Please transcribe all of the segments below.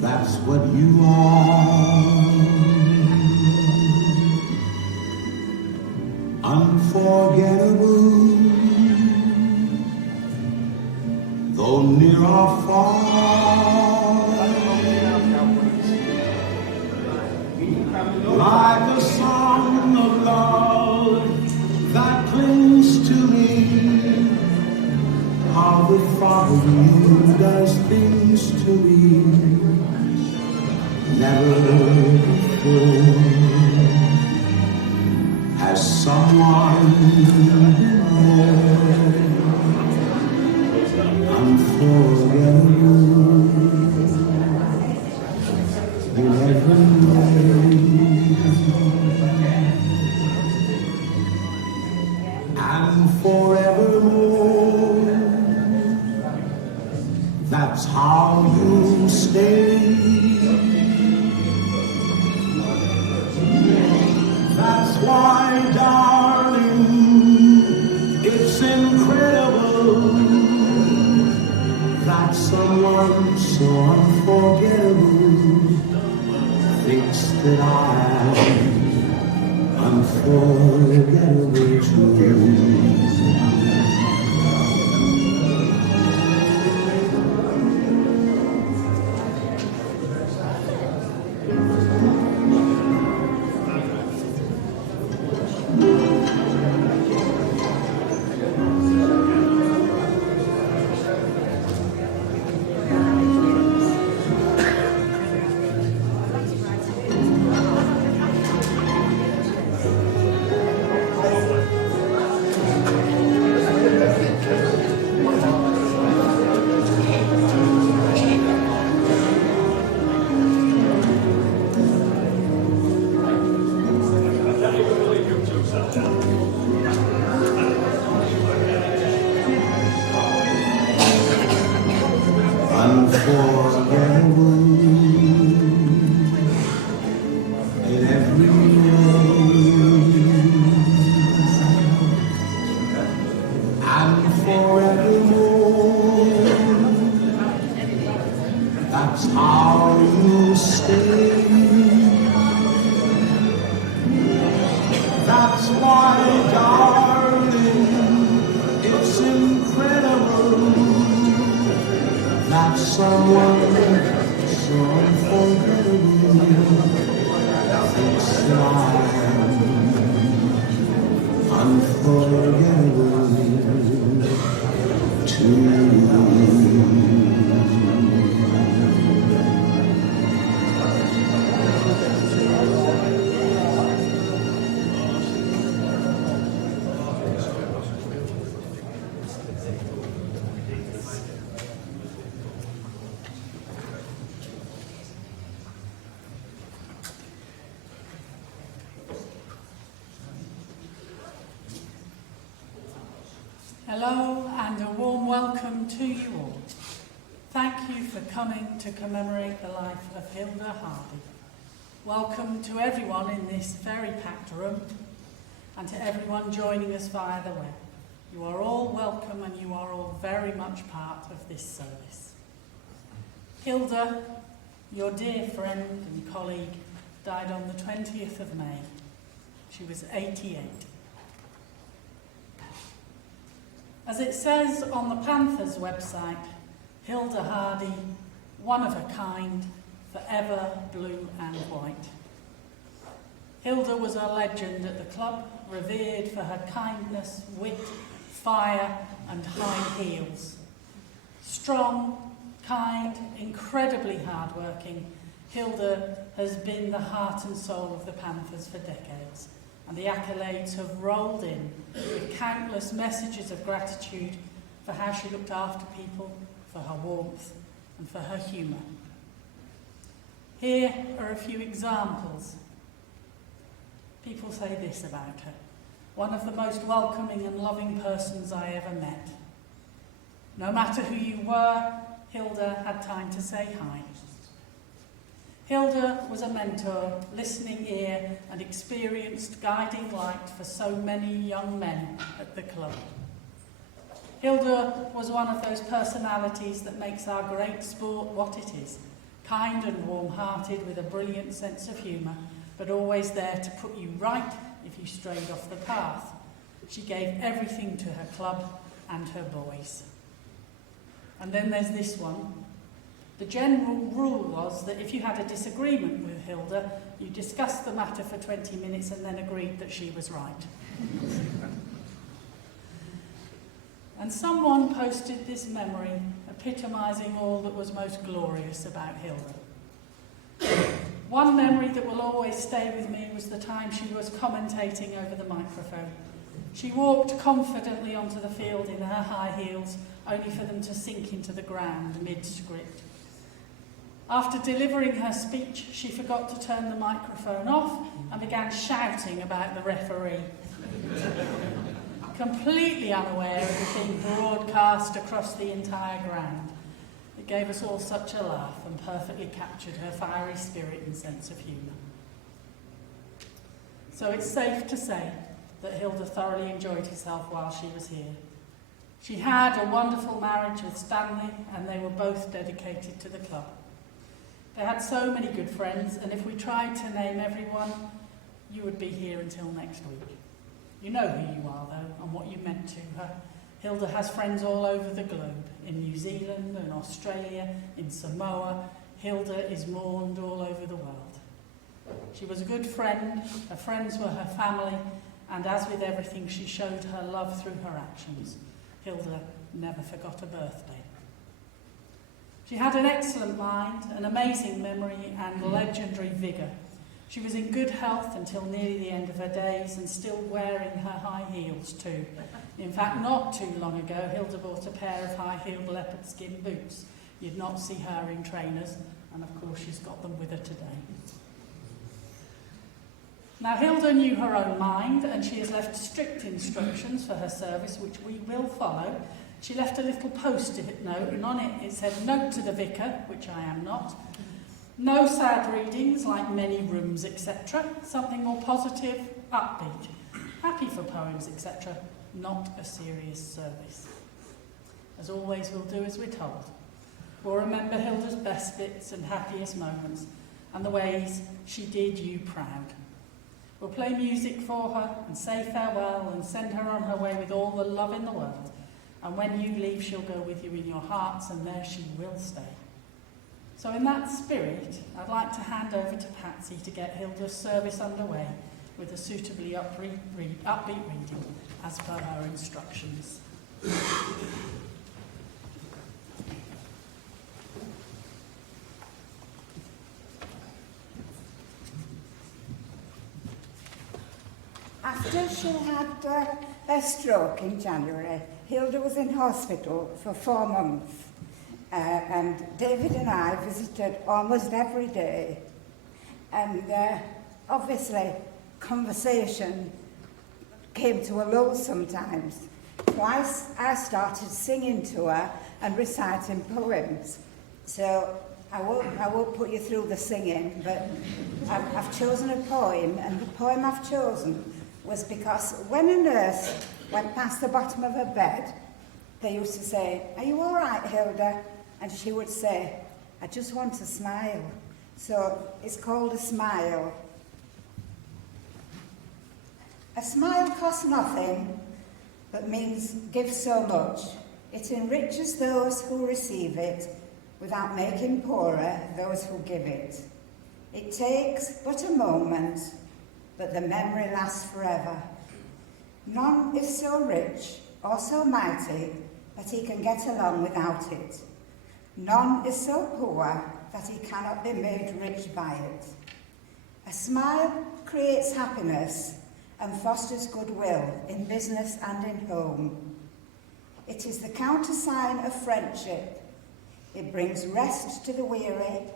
That's what you are. Unforgettable, though near or far, like a song of love that clings to me. How the thought of you does things to me. Never before has someone more unforgettable in every way. And forevermore, that's how you stay. That's why, darling, it's incredible that someone so unforgettable thinks that I am unforgettable too. Hello and a warm welcome to you all. Thank you for coming to commemorate the life of Hilda Hardy. Welcome to everyone in this very packed room and to everyone joining us via the web. You are all welcome and you are all very much part of this service. Hilda, your dear friend and colleague, died on the 20th of May. She was 88. As it says on the Panthers website, Hilda Hardy, one of a kind, forever blue and white. Hilda was a legend at the club, revered for her kindness, wit, fire and high heels. Strong, kind, incredibly hardworking, Hilda has been the heart and soul of the Panthers for decades, and the accolades have rolled in with countless messages of gratitude for how she looked after people, for her warmth and for her humour. Here are a few examples. People say this about her: one of the most welcoming and loving persons I ever met. No matter who you were, Hilda had time to say hi. Hilda was a mentor, listening ear and experienced guiding light for so many young men at the club. Hilda was one of those personalities that makes our great sport what it is. Kind and warm-hearted with a brilliant sense of humour, but always there to put you right if you strayed off the path. She gave everything to her club and her boys. And then there's this one. The general rule was that if you had a disagreement with Hilda, you discussed the matter for 20 minutes and then agreed that she was right. And someone posted this memory, epitomising all that was most glorious about Hilda. One memory that will always stay with me was the time she was commentating over the microphone. She walked confidently onto the field in her high heels, only for them to sink into the ground mid-script. After delivering her speech, she forgot to turn the microphone off and began shouting about the referee. Completely unaware of it being broadcast across the entire ground. It gave us all such a laugh and perfectly captured her fiery spirit and sense of humour. So it's safe to say that Hilda thoroughly enjoyed herself while she was here. She had a wonderful marriage with Stanley, and they were both dedicated to the club. They had so many good friends, and if we tried to name everyone, you would be here until next week. You know who you are, though, and what you meant to her. Hilda has friends all over the globe, in New Zealand, in Australia, in Samoa. Hilda is mourned all over the world. She was a good friend, her friends were her family, and as with everything, she showed her love through her actions. Hilda never forgot a birthday. She had an excellent mind, an amazing memory, and legendary vigour. She was in good health until nearly the end of her days and still wearing her high heels too. In fact, not too long ago, Hilda bought a pair of high-heeled leopard skin boots. You'd not see her in trainers, and of course she's got them with her today. Now, Hilda knew her own mind, and she has left strict instructions for her service, which we will follow. She left a little post-it note, and on it said, "Note to the vicar," which I am not. No sad readings like many rooms, etc. Something more positive, upbeat. Happy for poems, etc. Not a serious service. As always, we'll do as we're told. We'll remember Hilda's best bits and happiest moments, and the ways she did you proud. We'll play music for her and say farewell and send her on her way with all the love in the world. And when you leave, she'll go with you in your hearts, and there she will stay. So in that spirit, I'd like to hand over to Patsy to get Hilda's service underway with a suitably upbeat reading as per her instructions. After she had a stroke in January, Hilda was in hospital for 4 months. And David and I visited almost every day. And obviously, conversation came to a lull sometimes. So I started singing to her and reciting poems. So I won't put you through the singing, but I've chosen a poem, and the poem I've chosen was because when a nurse went past the bottom of her bed, they used to say, "Are you all right, Hilda?" And she would say, "I just want to smile." So it's called A Smile. A smile costs nothing, but means give so much. It enriches those who receive it, without making poorer those who give it. It takes but a moment, but the memory lasts forever. None is so rich or so mighty that he can get along without it. None is so poor that he cannot be made rich by it. A smile creates happiness and fosters goodwill in business and in home. It is the countersign of friendship. It brings rest to the weary,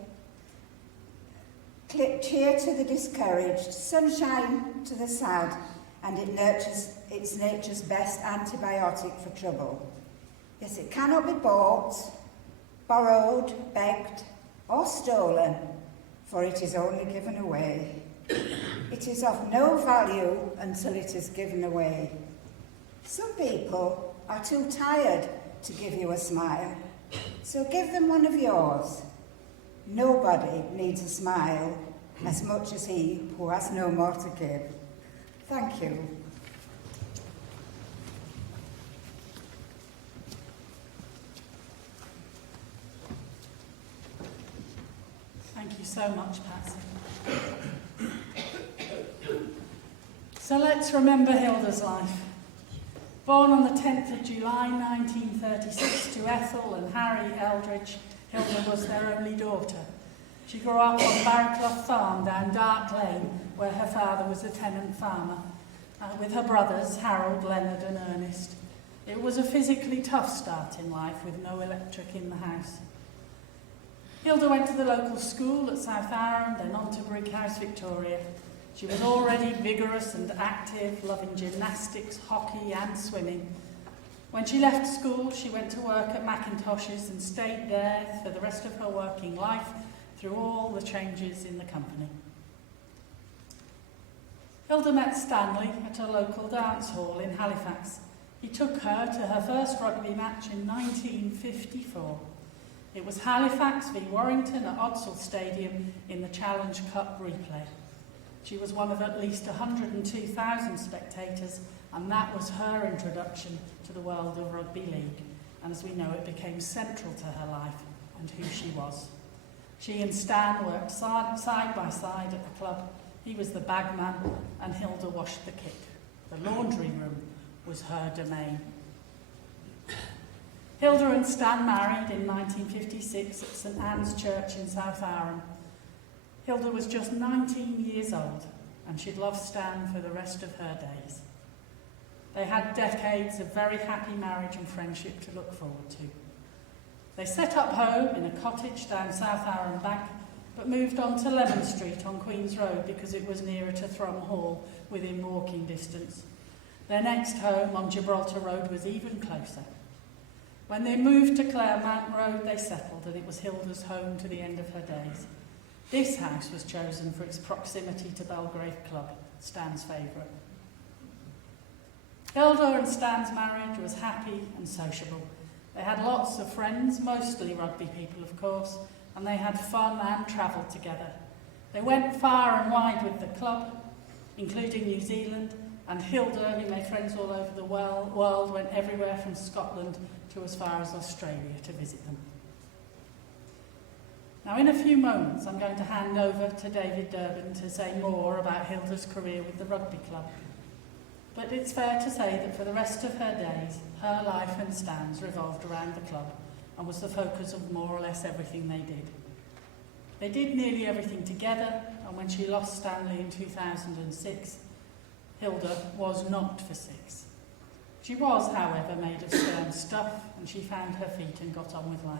cheer to the discouraged, sunshine to the sad, and it's nature's best antibiotic for trouble. Yes, it cannot be bought, borrowed, begged, or stolen, for it is only given away. It is of no value until it is given away. Some people are too tired to give you a smile. So give them one of yours. Nobody needs a smile as much as he who has no more to give. Thank you. Thank you so much, Patsy. So let's remember Hilda's life. Born on the 10th of July 1936 to Ethel and Harry Eldridge, Hilda was their only daughter. She grew up on Barraclough Farm down Dark Lane, where her father was a tenant farmer, with her brothers Harold, Leonard and Ernest. It was a physically tough start in life with no electric in the house. Hilda went to the local school at South Arran, then on to Brighouse, Victoria. She was already vigorous and active, loving gymnastics, hockey and swimming. When she left school, she went to work at Macintosh's and stayed there for the rest of her working life through all the changes in the company. Hilda met Stanley at a local dance hall in Halifax. He took her to her first rugby match in 1954. It was Halifax v Warrington at Odsal Stadium in the Challenge Cup replay. She was one of at least 102,000 spectators, and that was her introduction to the world of rugby league. And as we know, it became central to her life and who she was. She and Stan worked side by side at the club. He was the bagman and Hilda washed the kit. The laundry room was her domain. Hilda and Stan married in 1956 at St Anne's Church in South Arran. Hilda was just 19 years old, and she'd love Stan for the rest of her days. They had decades of very happy marriage and friendship to look forward to. They set up home in a cottage down South Arran Bank, but moved on to Lemon Street on Queen's Road because it was nearer to Thrum Hall, within walking distance. Their next home on Gibraltar Road was even closer. When they moved to Claremont Road, they settled, and it was Hilda's home to the end of her days. This house was chosen for its proximity to Belgrave Club, Stan's favourite. Hilda and Stan's marriage was happy and sociable. They had lots of friends, mostly rugby people of course, and they had fun and travelled together. They went far and wide with the club, including New Zealand, and Hilda, who made friends all over the world, went everywhere from Scotland to as far as Australia to visit them. Now, in a few moments, I'm going to hand over to David Durbin to say more about Hilda's career with the rugby club. But it's fair to say that for the rest of her days, her life and Stan's revolved around the club and was the focus of more or less everything they did. They did nearly everything together, and when she lost Stanley in 2006, Hilda was not for six. She was, however, made of stern stuff, and she found her feet and got on with life.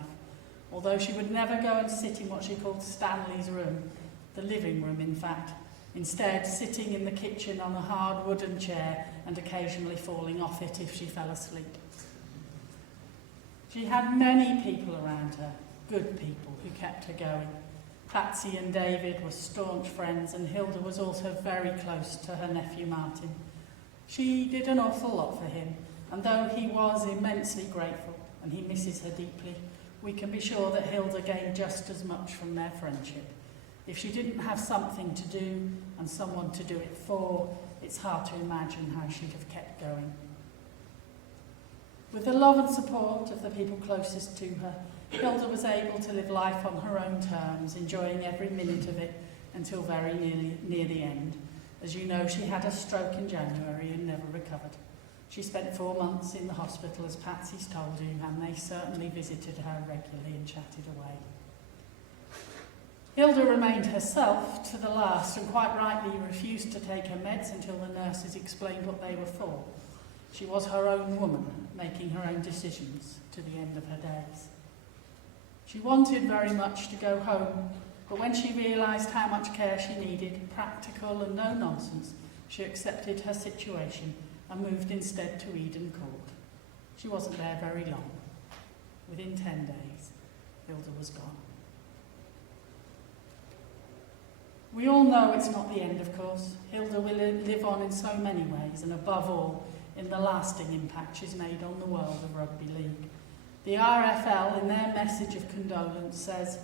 Although she would never go and sit in what she called Stanley's room, the living room in fact, instead sitting in the kitchen on a hard wooden chair and occasionally falling off it if she fell asleep. She had many people around her, good people who kept her going. Patsy and David were staunch friends, and Hilda was also very close to her nephew Martin. She did an awful lot for him, and though he was immensely grateful and he misses her deeply, we can be sure that Hilda gained just as much from their friendship. If she didn't have something to do and someone to do it for, it's hard to imagine how she'd have kept going. With the love and support of the people closest to her, Hilda was able to live life on her own terms, enjoying every minute of it until very near the end. As you know, she had a stroke in January and never recovered. She spent 4 months in the hospital, as Patsy's told you, and they certainly visited her regularly and chatted away. Hilda remained herself to the last and quite rightly refused to take her meds until the nurses explained what they were for. She was her own woman, making her own decisions to the end of her days. She wanted very much to go home, but when she realised how much care she needed, practical and no nonsense, she accepted her situation and moved instead to Eden Court. She wasn't there very long. Within 10 days, Hilda was gone. We all know it's not the end, of course. Hilda will live on in so many ways, and above all, in the lasting impact she's made on the world of rugby league. The RFL, in their message of condolence, says,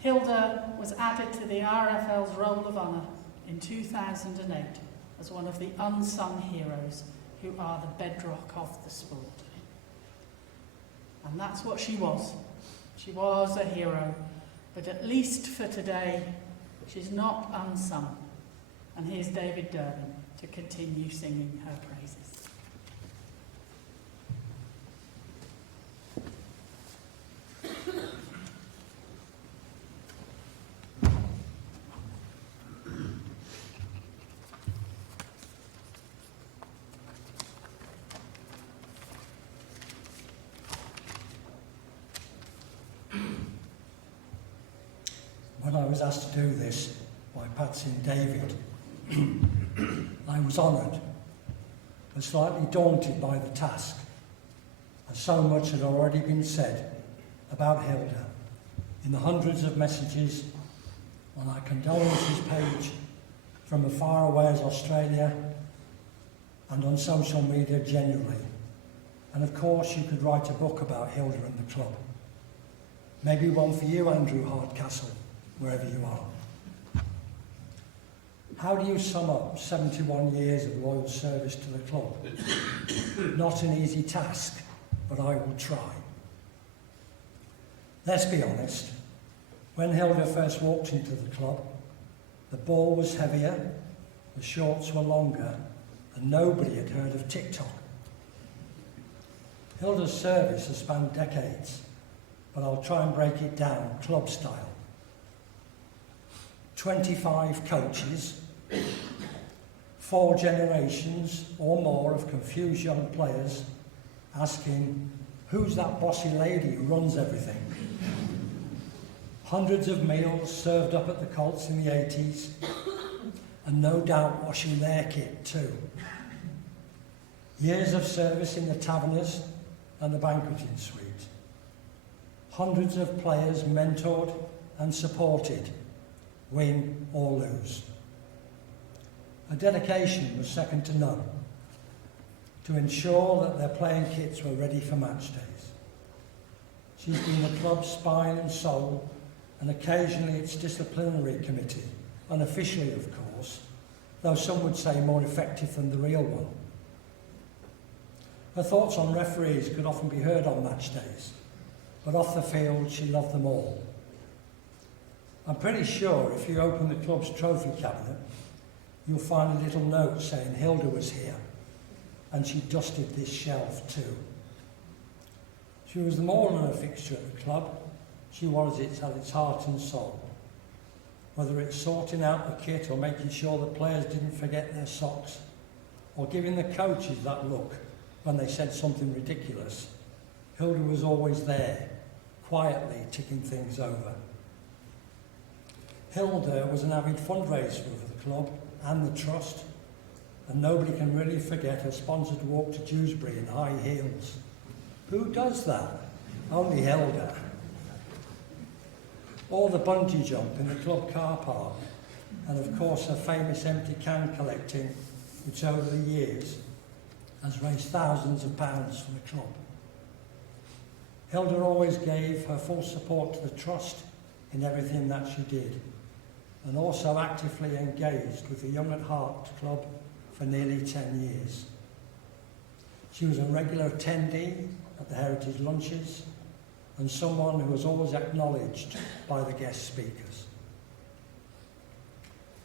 Hilda was added to the RFL's Roll of Honour in 2008 as one of the unsung heroes who are the bedrock of the sport. And that's what she was. She was a hero, but at least for today, she's not unsung. And here's David Durbin to continue singing her praises. When I was asked to do this by Patsy and David, I was honoured, but slightly daunted by the task, as so much had already been said about Hilda in the hundreds of messages on our condolences page from as far away as Australia and on social media generally. And of course you could write a book about Hilda and the club. Maybe one for you, Andrew Hardcastle, wherever you are. How do you sum up 71 years of loyal service to the club? Not an easy task, but I will try. Let's be honest, when Hilda first walked into the club, the ball was heavier, the shorts were longer, and nobody had heard of TikTok. Hilda's service has spanned decades, but I'll try and break it down club style. 25 coaches, 4 generations or more of confused young players asking, who's that bossy lady who runs everything? Hundreds of meals served up at the Colts in the 80s, and no doubt washing their kit too. Years of service in the taverners and the banqueting suite. Hundreds of players mentored and supported, win or lose. Her dedication was second to none, to ensure that their playing kits were ready for match days. She's been the club's spine and soul, and occasionally its disciplinary committee, unofficially of course, though some would say more effective than the real one. Her thoughts on referees could often be heard on match days, but off the field she loved them all. I'm pretty sure if you open the club's trophy cabinet, you'll find a little note saying Hilda was here, and she dusted this shelf too. She was more than a fixture at the club, she was at its heart and soul. Whether it's sorting out the kit or making sure the players didn't forget their socks, or giving the coaches that look when they said something ridiculous, Hilda was always there, quietly ticking things over. Hilda was an avid fundraiser for the club and the trust, and nobody can really forget her sponsored walk to Dewsbury in high heels. Who does that? Only Hilda. Or the bungee jump in the club car park, and of course her famous empty can collecting, which over the years has raised thousands of pounds for the club. Hilda always gave her full support to the trust in everything that she did, and also actively engaged with the Young at Heart Club for nearly 10 years. She was a regular attendee at the Heritage Lunches, and someone who was always acknowledged by the guest speakers.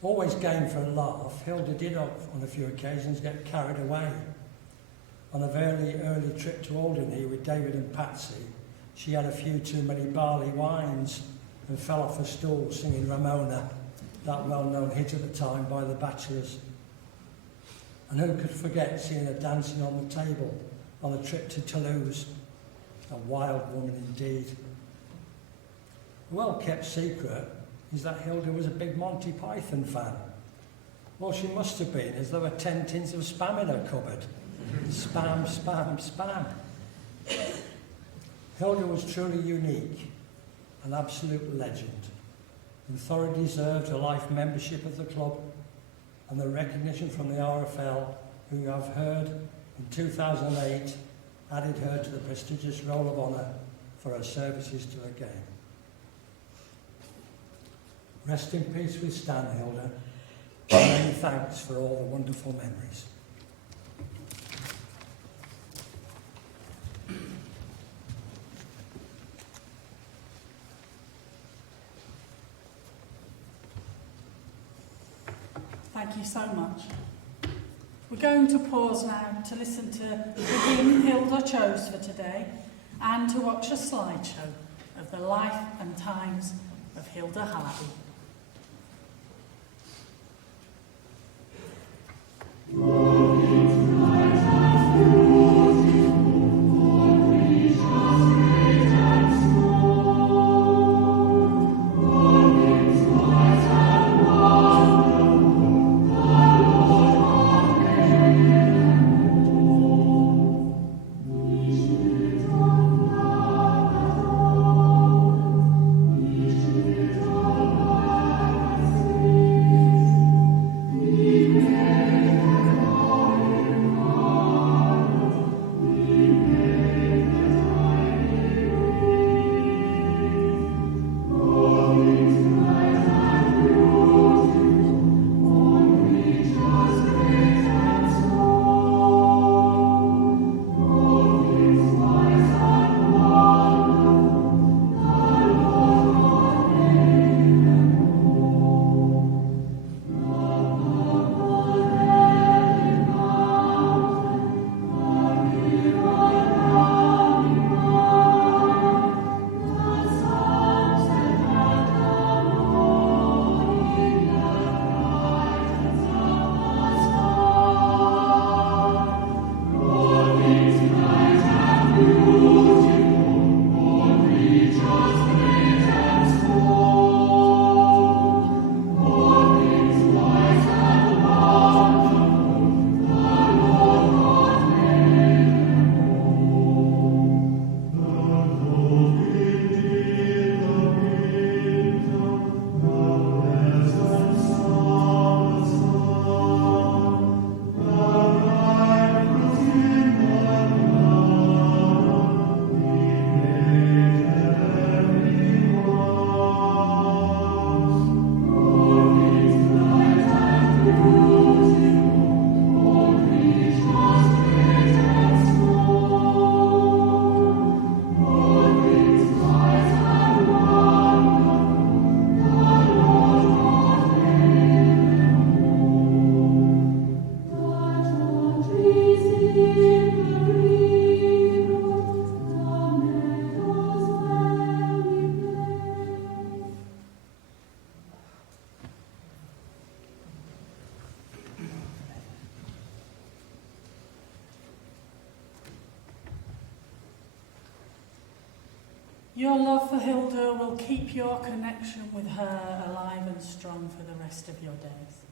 Always game for a laugh, Hilda did on a few occasions get carried away. On a very early trip to Alderney with David and Patsy, she had a few too many barley wines and fell off a stool singing Ramona, that well-known hit at the time by the Bachelors. And who could forget seeing her dancing on the table on a trip to Toulouse? A wild woman indeed. A well-kept secret is that Hilda was a big Monty Python fan. Well, she must have been, as there were 10 tins of spam in her cupboard. Spam, spam, spam. Hilda was truly unique, an absolute legend, and thoroughly deserved a life membership of the club and the recognition from the RFL, who you have heard in 2008 added her to the prestigious Roll of Honour for her services to the game. Rest in peace with Stan, Hilda. Many thanks for all the wonderful memories. Thank you so much. We're going to pause now to listen to the hymn Hilda chose for today and to watch a slideshow of the life and times of Hilda Hardy. Your love for Hilda will keep your connection with her alive and strong for the rest of your days.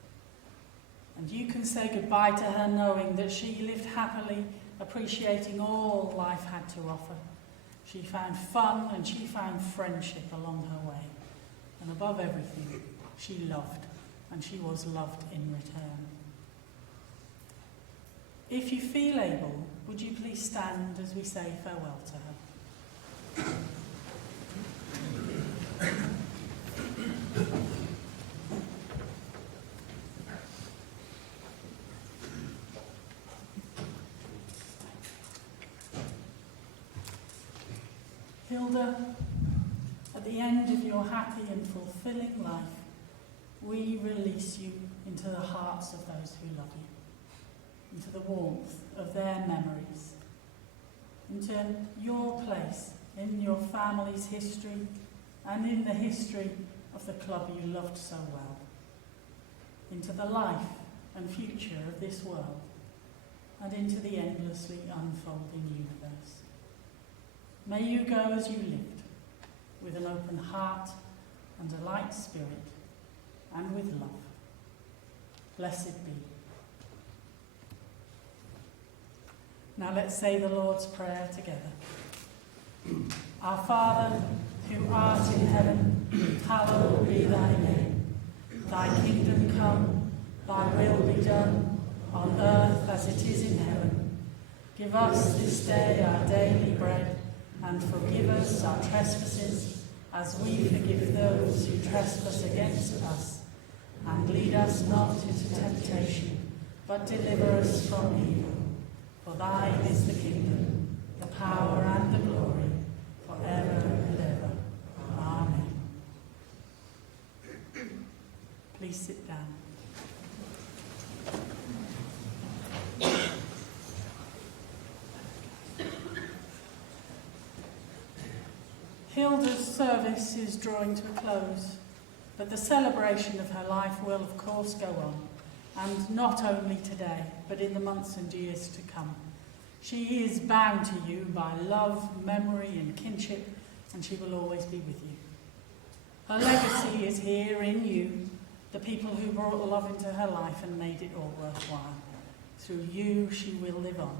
And you can say goodbye to her knowing that she lived happily, appreciating all life had to offer. She found fun and she found friendship along her way. And above everything, she loved, and she was loved in return. If you feel able, would you please stand as we say farewell to her? Hilda, at the end of your happy and fulfilling life, we release you into the hearts of those who love you, into the warmth of their memories, into your place in your family's history and in the history of the club you loved so well, into the life and future of this world, and into the endlessly unfolding universe. May you go as you lived, with an open heart and a light spirit, and with love. Blessed be. Now let's say the Lord's Prayer together. Our Father, who art in heaven, hallowed be thy name. Thy kingdom come, thy will be done, on earth as it is in heaven. Give us this day our daily bread, and forgive us our trespasses, as we forgive those who trespass against us. And lead us not into temptation, but deliver us from evil. For thine is the kingdom, the power and the glory, forever and ever. Amen. Please sit down. Hilda's service is drawing to a close, but the celebration of her life will, of course, go on, and not only today, but in the months and years to come. She is bound to you by love, memory, and kinship, and she will always be with you. Her legacy is here in you, the people who brought love into her life and made it all worthwhile. Through you, she will live on,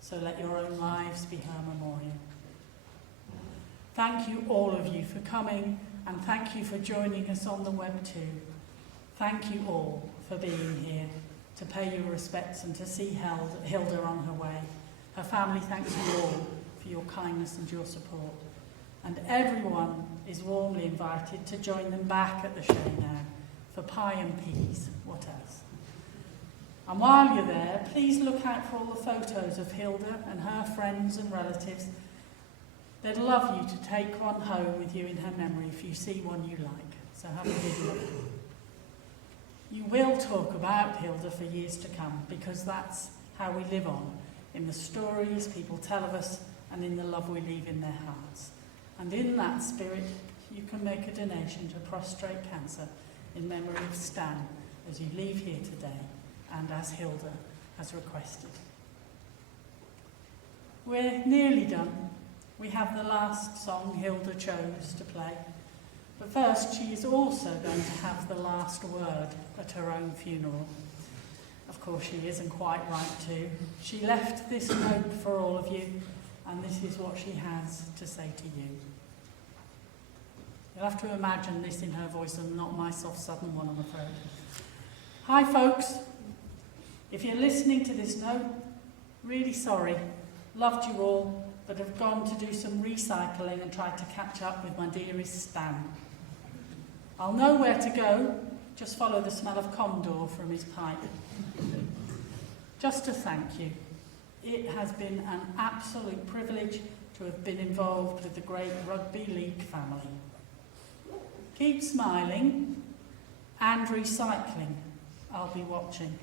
so let your own lives be her memorial. Thank you, all of you, for coming, and thank you for joining us on the web too. Thank you all for being here to pay your respects and to see Hilda on her way. Her family thanks you all for your kindness and your support. And everyone is warmly invited to join them back at the show now for pie and peas, what else? And while you're there, please look out for all the photos of Hilda and her friends and relatives. They'd love you to take one home with you in her memory if you see one you like. So have a big look. You will talk about Hilda for years to come, because that's how we live on, in the stories people tell of us and in the love we leave in their hearts. And in that spirit, you can make a donation to Prostate Cancer in memory of Stan as you leave here today, and as Hilda has requested. We're nearly done. We have the last song Hilda chose to play. But first, she is also going to have the last word at her own funeral. Of course, she isn't quite right too. She left this note for all of you, and this is what she has to say to you. You'll have to imagine this in her voice and not my soft southern one, I'm afraid. Hi, folks. If you're listening to this note, really sorry. Loved you all, but have gone to do some recycling and tried to catch up with my dearest Stan. I'll know where to go, just follow the smell of Commodore from his pipe. Just to thank you. It has been an absolute privilege to have been involved with the great Rugby League family. Keep smiling and recycling. I'll be watching.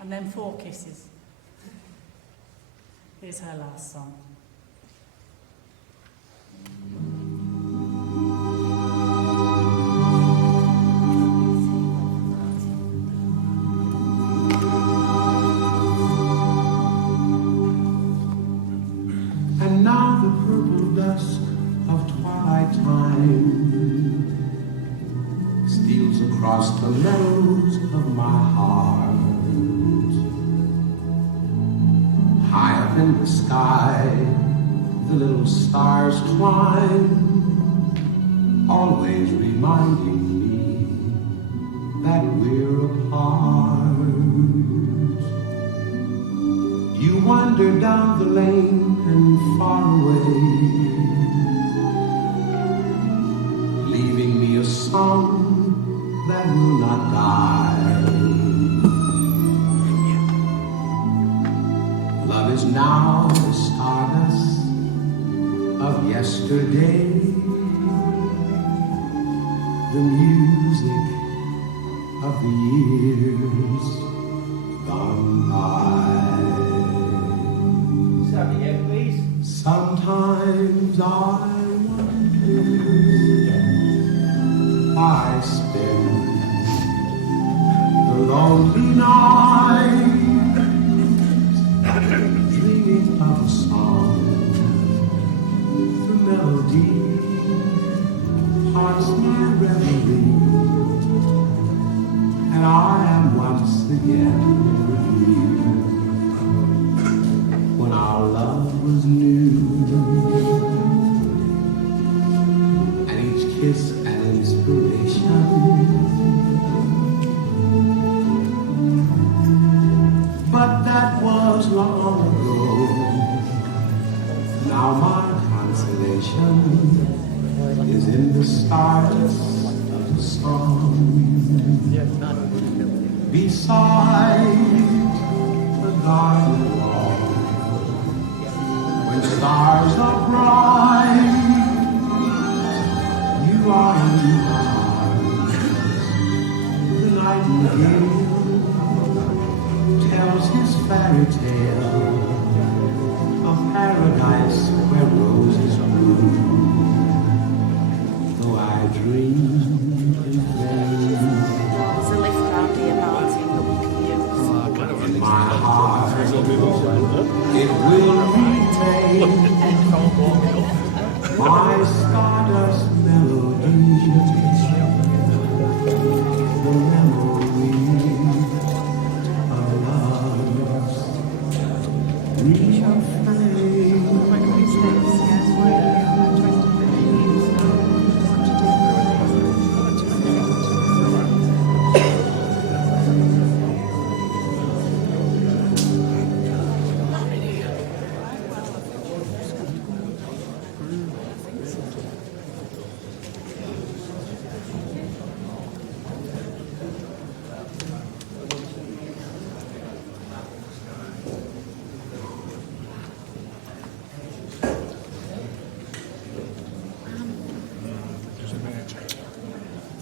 And then 4 kisses. Here's her last song. And now the purple dusk of twilight time steals across the meadows of my heart. High up in the sky, the little stars twine, always reminding me that we're apart. You wander down the lane and far away, leaving me a song that will not die. Love is now the stardust of yesterday, the music of the years gone by. Sometimes I wonder why I spend the lonely night dreaming of a song, the melody haunts my reverie, and I am once again with you. When our love was new, and each kiss an inspiration, but that was salvation is in the stardust song. Beside the garden wall, when stars are bright, you are in my arms. The nightingale tells his fairy tale of paradise where roses bloom. Though I dream in vain, There's a lift round here, Martin, that we can use. in my heart it will retain my stardust melody, the memory of love's refrain.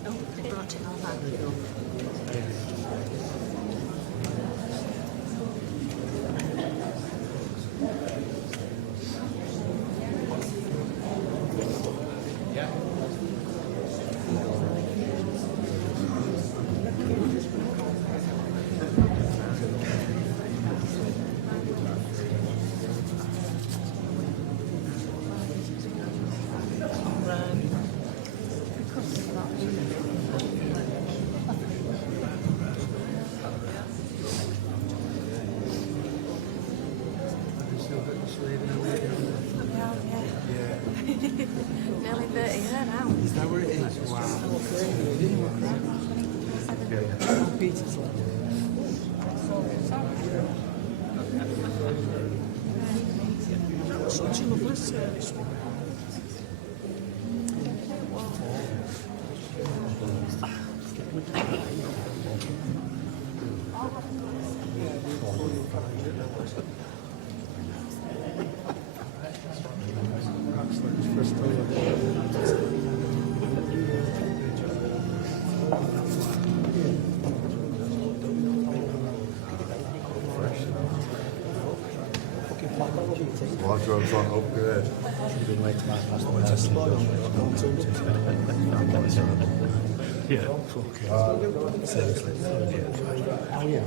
Oh, they brought it all back. Nearly 30 there now. Is that where it is? Wow. Peter's left. Such a lovely service. Wardrobe's on upgrade. Been way to bypass the West. Yeah. Seriously. Oh yeah.